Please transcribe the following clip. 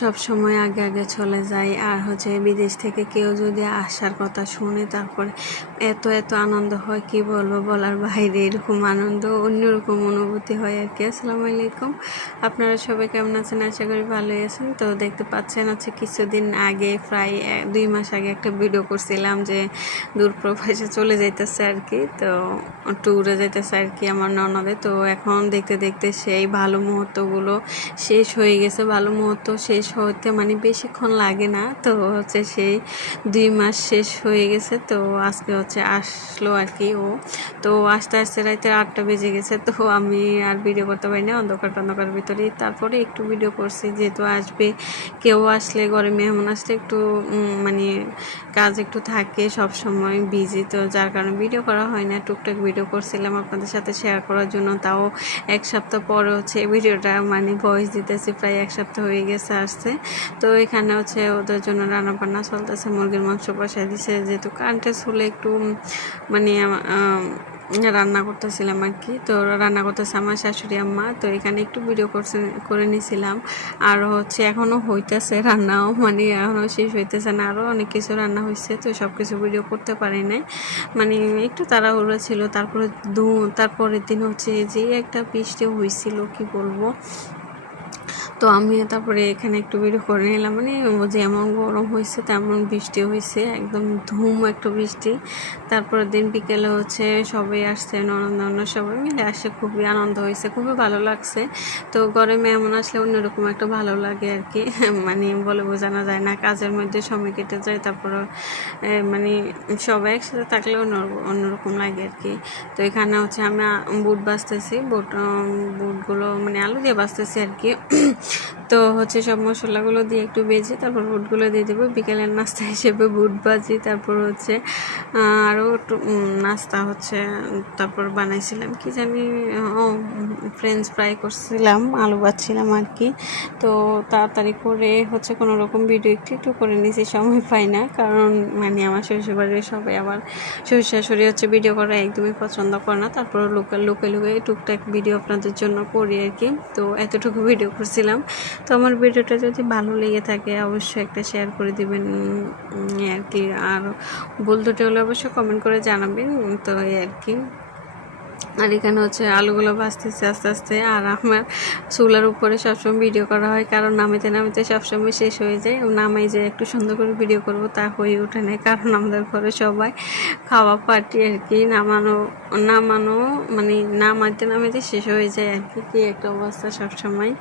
সব সময় আগে আগে চলে যায়। আর হচ্ছে বিদেশ থেকে কেউ যদি আসার কথা শুনে তারপরে এত এত আনন্দ হয়, কি বলবো, বলার বাইরে। এরকম আনন্দ, অন্যরকম অনুভূতি হয় আর কি। আসসালামু আলাইকুম, আপনারা সবাই কেমন আছেন? আশা করি ভালোই আছেন। তো দেখতে পাচ্ছেন হচ্ছে কিছুদিন আগে, প্রায় 2 মাস আগে একটা ভিডিও করছিলাম যে দূর প্রবাসে চলে যাইতেছে আর কি। তো ট্যুরে যাইতেছে আর কি আমার ননদে। তো এখন দেখতে দেখতে সেই ভালো মুহূর্তগুলো শেষ হয়ে গেছে। ভালো মুহূর্ত শেষ হতে মানে বেশিক্ষণ লাগে না। তো হচ্ছে সেই 2 মাস শেষ হয়ে গেছে। তো আজকে হচ্ছে আসলো আর কি ও। তো আস্তে আস্তে রাতে 8টা বেজে গেছে। তো আমি আর ভিডিও করতে পারি না, অন্ধকার ভিতরেই। তারপরে একটু ভিডিও করছি, যেহেতু আসবে, কেউ আসলে, ঘরে মেহমান আসলে একটু মানে কাজ একটু থাকে, সব সময় বিজি। তো যার কারণে ভিডিও করা হয় না। টুকটাক ভিডিও করছিলাম আপনাদের সাথে শেয়ার করার জন্য। তাও 1 সপ্তাহ পরে হচ্ছে এই ভিডিওটা মানে ভয়েস দিতেছি। প্রায় 1 সপ্তাহ হয়ে গেছে আসছে। তো এখানে হচ্ছে ওদের জন্য রান্নাবান্না চলতেছে। মুরগির মাংস বসাই দিছে, যেহেতু কারেন্টে চলে একটু মানে রান্না করতেছিলাম আর কি। তো রান্না করতেছে আমার শাশুড়ি আম্মা। তো এখানে একটু ভিডিও করে নিয়েছিলাম। আর হচ্ছে এখনও হইতেছে রান্নাও, মানে এখনও শেষ হইতেছে না, আরও অনেক কিছু রান্না হয়েছে। তো সব কিছু ভিডিও করতে পারি নাই, মানে একটু তাড়াহুড়ো ছিল। তারপরের দিন হচ্ছে যে একটা বৃষ্টি হয়েছিল, কি বলবো। তো আমি তারপরে এখানে একটু ভিডিও করে নিলাম। মানে যেমন গরম হয়েছে তেমন বৃষ্টি হয়েছে, একদম ধুম একটা বৃষ্টি। তারপরের দিন বিকেলে হচ্ছে সবাই আসছে, ননদ সবাই মিলে আসে। খুবই আনন্দ হয়েছে, খুবই ভালো লাগছে। তো ঘরে মেহমান আসলে অন্যরকম একটা ভালো লাগে আর কি। মানে বলে বোঝানো যায় না, কাজের মধ্যে সময় কেটে যায়। তারপরে মানে সবাই একসাথে থাকলে অন্যরকম লাগে আর কি। তো এখানে হচ্ছে আমি বুট বাছতেছি, বুটগুলো মানে আলু দিয়ে বাছতেছি আর কি। তো হচ্ছে সব মশলাগুলো দিয়ে একটু ভেজে তারপর বুটগুলো দিয়ে দেবো। বিকেলের নাস্তা হিসেবে বুট ভাজি, তারপর হচ্ছে আরও একটু নাস্তা হচ্ছে তারপর বানাইছিলাম কি জানি, ফ্রেঞ্চ ফ্রাই করছিলাম, আলু ভাজছিলাম আর কি। তো তাড়াতাড়ি করে হচ্ছে কোনো রকম ভিডিও একটু করে নিয়েছি, সময় পাই না। কারণ মানে আমার শ্বশুরবাড়ির সবাই, আবার শ্বশুর শাশুড়ি হচ্ছে ভিডিও করা একদমই পছন্দ করে না। তারপর লুকে টুকটাক ভিডিও আপনাদের জন্য করি আর কি। তো এতটুকু ভিডিও করছিলাম। তো আমার ভিডিওটা যদি ভালো লেগে থাকে অবশ্যই একটা শেয়ার করে দিবেন আর কি। আর ভুল দুটো হলে অবশ্যই কমেন্ট করে জানাবেন। তো এই আর কি। আর এখানে হচ্ছে আলুগুলো ভাজতেছে আস্তে আস্তে। আর আমার চুলার উপরে সবসময় ভিডিও করা হয়, কারণ নামিতে সবসময় শেষ হয়ে যায়। নামাই যে একটু সুন্দর করে ভিডিও করব তা হয়ে ওঠে না, কারণ আমাদের ঘরে সবাই খাওয়া পার্টি আর কি। নামানো মানে নামাইতে শেষ হয়ে যায় আর কি। কি একটা অবস্থা সবসময়।